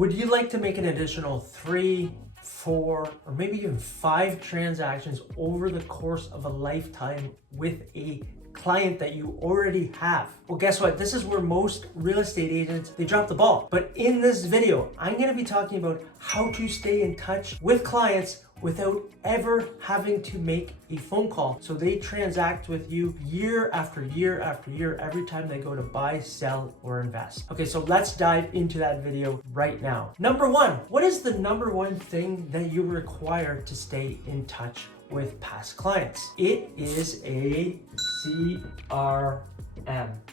Would you like to make an additional 3, 4, or maybe even 5 transactions over the course of a lifetime with a client that you already have? Well, guess what? This is where most real estate agents, they drop the ball. But in this video, I'm going to be talking about how to stay in touch with clients without ever having to make a phone call. So they transact with you year after year after year every time they go to buy, sell, or invest. Okay, so let's dive into that video right now. Number 1, what is the number 1 thing that you require to stay in touch with past clients? It is a CRM.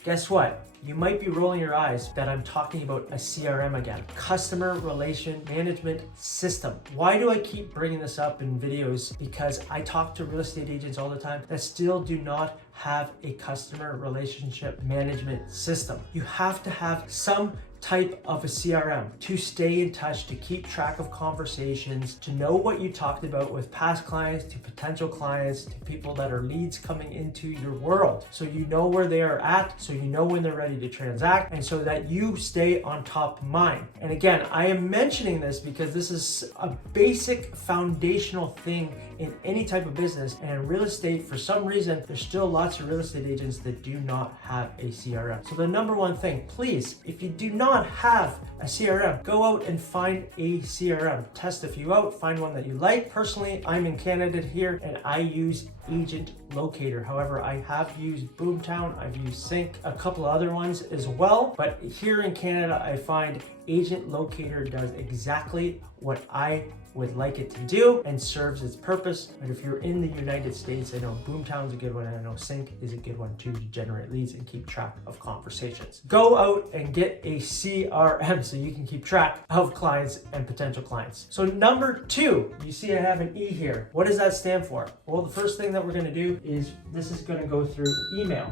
Guess what? You might be rolling your eyes that I'm talking about a CRM again. Customer Relation Management System. Why do I keep bringing this up in videos? Because I talk to real estate agents all the time that still do not have a customer relationship management system. You have to have some type of a CRM to stay in touch, to keep track of conversations, to know what you talked about with past clients, to potential clients, to people that are leads coming into your world. So you know where they are at, so you know when they're ready to transact, and so that you stay on top of mind. And again, I am mentioning this because this is a basic foundational thing in any type of business. And in real estate, for some reason, there's still lots of real estate agents that do not have a CRM. So the number 1 thing, please, if you do not have a CRM, go out and find a CRM. Test a few out, find one that you like. Personally, I'm in Canada here and I use Agent Locator. However, I have used Boomtown, I've used Sync, a couple of other ones as well. But here in Canada, I find Agent Locator does exactly what I would like it to do and serves its purpose. But if you're in the United States, I know Boomtown's a good one, and I know Sync is a good one too to generate leads and keep track of conversations. Go out and get a CRM so you can keep track of clients and potential clients. So number 2, you see I have an E here. What does that stand for? Well, the first thing that we're gonna do is this is gonna go through email,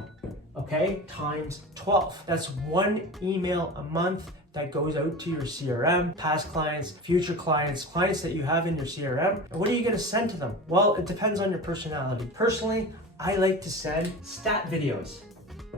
okay? Times 12. That's 1 email a month that goes out to your CRM, past clients, future clients, clients that you have in your CRM. And what are you gonna send to them? Well, it depends on your personality. Personally, I like to send stat videos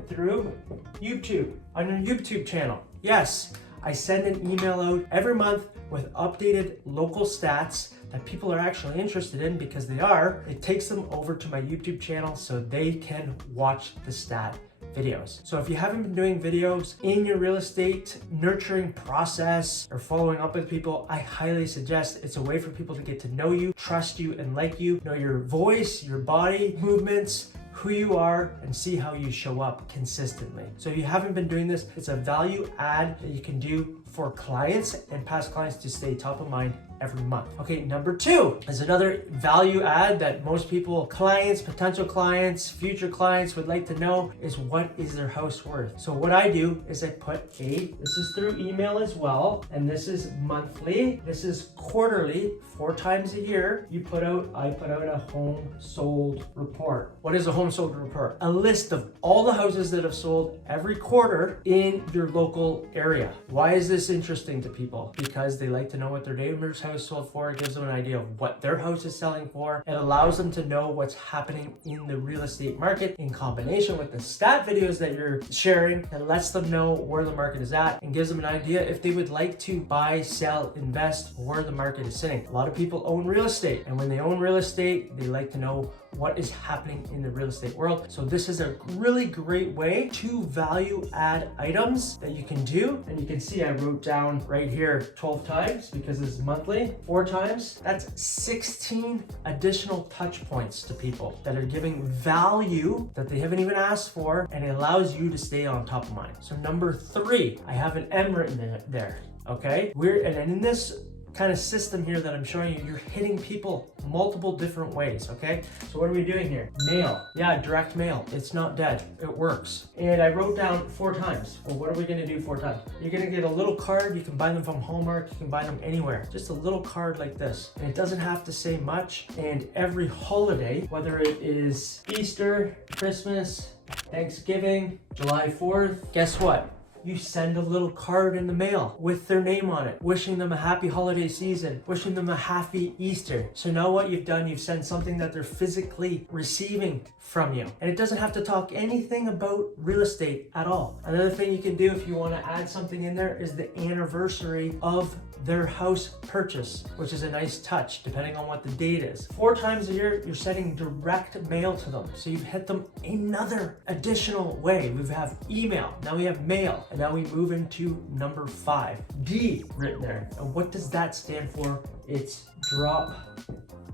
through YouTube, on your YouTube channel. Yes, I send an email out every month with updated local stats that people are actually interested in, because they are. It takes them over to my YouTube channel so they can watch the stat videos. So if you haven't been doing videos in your real estate nurturing process or following up with people, I highly suggest. It's a way for people to get to know you, trust you, and like you, know your voice, your body movements, who you are, and see how you show up consistently. So if you haven't been doing this, it's a value add that you can do for clients and past clients to stay top of mind every month. Okay, number 2 is another value add that most people, clients, potential clients, future clients would like to know is, what is their house worth? So what I do is I put this is through email as well, and this is monthly, this is quarterly, 4 times a year. I put out a home sold report. What is a home sold report? A list of all the houses that have sold every quarter in your local area. Why is this interesting to people? Because they like to know what their neighbor's house sold for. It gives them an idea of what their house is selling for. It allows them to know what's happening in the real estate market in combination with the stat videos that you're sharing. It lets them know where the market is at and gives them an idea if they would like to buy, sell, invest, where the market is sitting. A lot of people own real estate, and when they own real estate, they like to know what is happening in the real estate world. So this is a really great way to value add items that you can do. And you can see I wrote down right here 12 times because this is monthly, 4 times. That's 16 additional touch points to people that are giving value that they haven't even asked for, and it allows you to stay on top of mind. So number 3, I have an M written in it there. Okay, and in this kind of system here that I'm showing you, you're hitting people multiple different ways, okay? So what are we doing here? Mail. Yeah, direct mail. It's not dead. It works. And I wrote down 4 times. Well, what are we gonna do 4 times? You're gonna get a little card. You can buy them from Hallmark. You can buy them anywhere. Just a little card like this. And it doesn't have to say much. And every holiday, whether it is Easter, Christmas, Thanksgiving, July 4th, guess what? You send a little card in the mail with their name on it, wishing them a happy holiday season, wishing them a happy Easter. So now what you've done, you've sent something that they're physically receiving from you. And it doesn't have to talk anything about real estate at all. Another thing you can do if you want to add something in there is the anniversary of their house purchase, which is a nice touch depending on what the date is. 4 times a year, you're sending direct mail to them. So you've hit them another additional way. We have email, now we have mail, and now we move into number 5, D written there. And what does that stand for? It's drop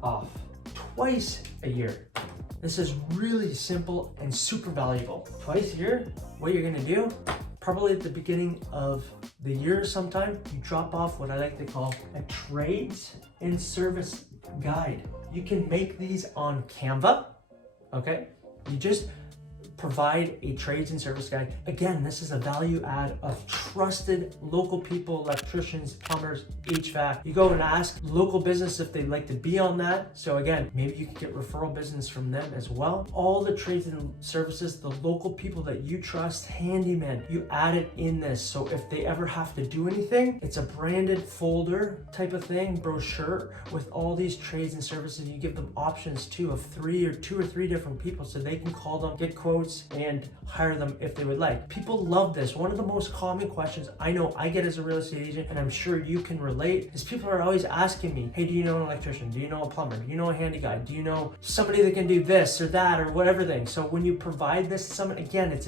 off. Twice a year. This is really simple and super valuable. Twice a year, what you're gonna do, probably at the beginning of the year sometime, you drop off what I like to call a trades and service guide. You can make these on Canva, okay? You just provide a trades and service guide. Again, this is a value add of trusted local people, electricians, plumbers, HVAC. You go and ask local business if they'd like to be on that. So again, maybe you can get referral business from them as well. All the trades and services, the local people that you trust, handyman, you add it in this. So if they ever have to do anything, it's a branded folder type of thing, brochure with all these trades and services. You give them options too of 2 or 3 different people so they can call them, get quotes, and hire them if they would like. People love this. One of the most common questions I know I get as a real estate agent, and I'm sure you can relate, is people are always asking me, hey, do you know an electrician? Do you know a plumber? Do you know a handy guy? Do you know somebody that can do this or that or whatever thing? So when you provide this to someone, again, it's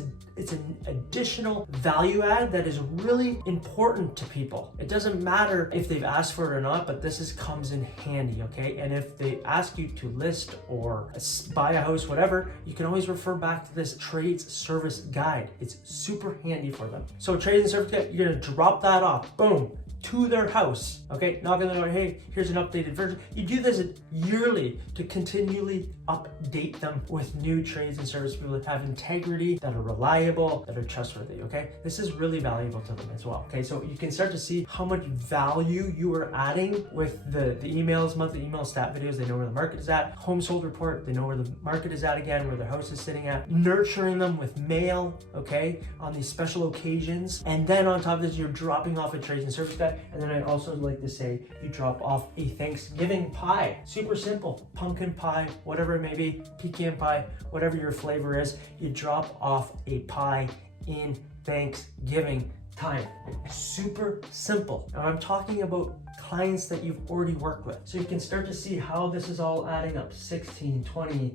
an additional value add that is really important to people. It doesn't matter if they've asked for it or not, but this comes in handy, okay? And if they ask you to list or buy a house, whatever, you can always refer back to this trades service guide. It's super handy for them. So trades and service guide, you're gonna drop that off, boom, to their house, okay? Not gonna go, hey, here's an updated version. You do this yearly to continually update them with new trades and service people that have integrity, that are reliable, that are trustworthy, okay? This is really valuable to them as well, okay? So you can start to see how much value you are adding with the emails, monthly email stat videos. They know where the market is at. Home sold report, they know where the market is at again, where their house is sitting at. Nurturing them with mail, okay, on these special occasions. And then on top of this, you're dropping off a trades and service guide. And then I also like to say you drop off a Thanksgiving pie. Super simple. Pumpkin pie, whatever it may be, pecan pie, whatever your flavor is, you drop off a pie in Thanksgiving time. Super simple. Now I'm talking about clients that you've already worked with. So you can start to see how this is all adding up. 16, 20,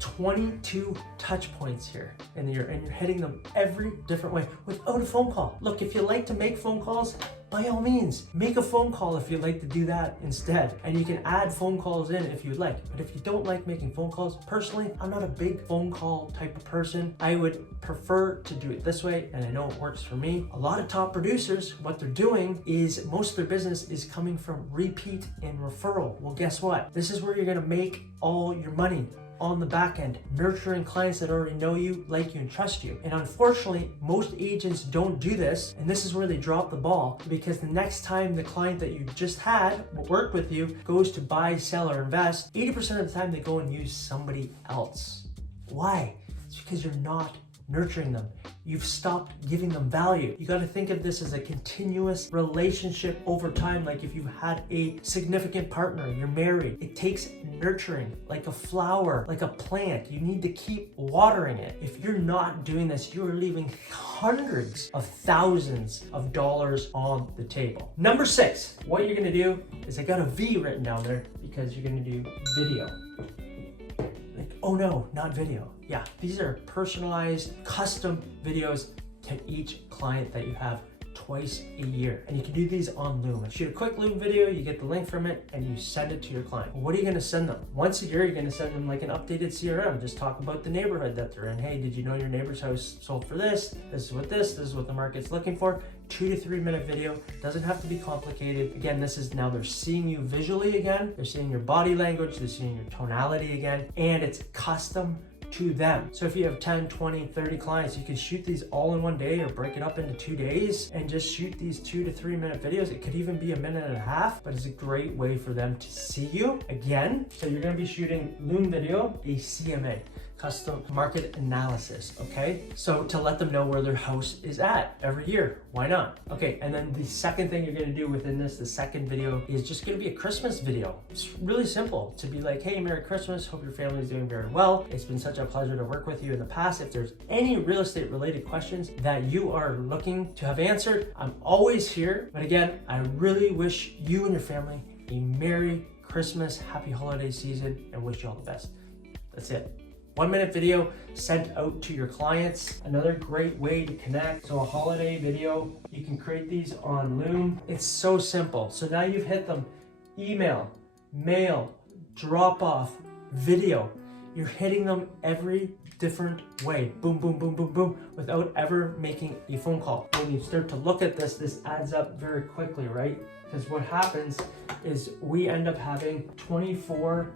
22 touch points here in the year, and you're hitting them every different way without a phone call. Look, if you like to make phone calls, by all means, make a phone call if you'd like to do that instead. And you can add phone calls in if you'd like. But if you don't like making phone calls, personally, I'm not a big phone call type of person. I would prefer to do it this way, and I know it works for me. A lot of top producers, what they're doing is most of their business is coming from repeat and referral. Well, guess what? This is where you're gonna make all your money. On the back end, nurturing clients that already know you, like you, and trust you. And unfortunately, most agents don't do this, and this is where they drop the ball, because the next time the client that you just had worked with you goes to buy, sell, or invest, 80% of the time they go and use somebody else. Why? It's because you're not nurturing them. You've stopped giving them value. You got to think of this as a continuous relationship over time. Like if you had a significant partner, you're married, it takes nurturing, like a flower, like a plant. You need to keep watering it. If you're not doing this, you're leaving hundreds of thousands of dollars on the table. Number 6, what you're going to do is I got a V written down there because you're going to do video. Oh no, not video. Yeah, these are personalized, custom videos to each client that you have twice a year. And you can do these on Loom. Shoot a quick Loom video, you get the link from it, and you send it to your client. What are you gonna send them? Once a year, you're gonna send them like an updated CRM. Just talk about the neighborhood that they're in. Hey, did you know your neighbor's house sold for this? This is what the market's looking for. 2 to 3 minute video, doesn't have to be complicated. Again, this is now they're seeing you visually again, they're seeing your body language, they're seeing your tonality again, and it's custom to them. So if you have 10, 20, 30 clients, you can shoot these all in one day or break it up into 2 days and just shoot these 2 to 3 minute videos. It could even be a minute and a half, but it's a great way for them to see you again. So you're gonna be shooting Loom video, a CMA, custom market analysis, okay? So to let them know where their house is at every year. Why not? Okay, and then the second thing you're gonna do within this, the second video, is just gonna be a Christmas video. It's really simple to be like, hey, Merry Christmas, hope your family is doing very well. It's been such a pleasure to work with you in the past. If there's any real estate related questions that you are looking to have answered, I'm always here. But again, I really wish you and your family a Merry Christmas, happy holiday season, and wish you all the best. That's it. 1 minute video sent out to your clients. Another great way to connect. So a holiday video, you can create these on Loom. It's so simple. So now you've hit them: email, mail, drop off, video. You're hitting them every different way. Boom, boom, boom, boom, boom, without ever making a phone call. When you start to look at this adds up very quickly, right? Because what happens is we end up having 24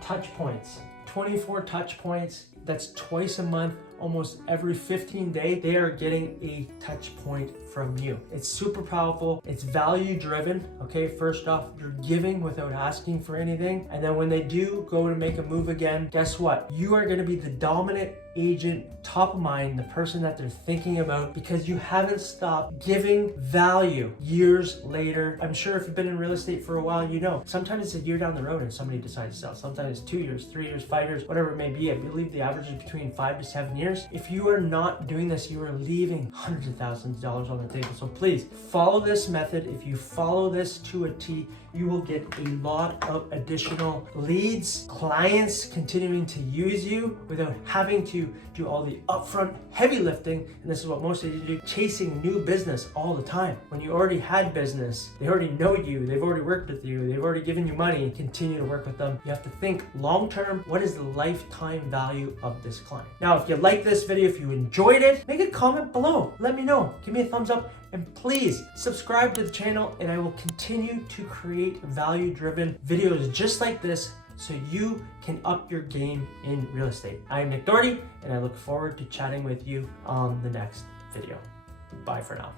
touch points. 24 touch points, that's twice a month, almost every 15 days, they are getting a touch point from you. It's super powerful, it's value driven, okay? First off, you're giving without asking for anything. And then when they do go to make a move again, guess what? You are gonna be the dominant agent, top of mind, the person that they're thinking about, because you haven't stopped giving value years later. I'm sure if you've been in real estate for a while, you know, sometimes it's a year down the road and somebody decides to sell. Sometimes it's 2 years, 3 years, 5 years, whatever it may be. I believe the average is between 5 to 7 years. If you are not doing this, you are leaving hundreds of thousands of dollars on the table. So please follow this method. If you follow this to a T, you will get a lot of additional leads, clients continuing to use you without having to do all the upfront heavy lifting. And this is what most of you do, chasing new business all the time. When you already had business, they already know you, they've already worked with you, they've already given you money, continue to work with them. You have to think long-term, what is the lifetime value of this client? Now, if you like this video, if you enjoyed it, make a comment below. Let me know, give me a thumbs up, and please subscribe to the channel, and I will continue to create value-driven videos just like this so you can up your game in real estate. I am Nick Doherty, and I look forward to chatting with you on the next video. Bye for now.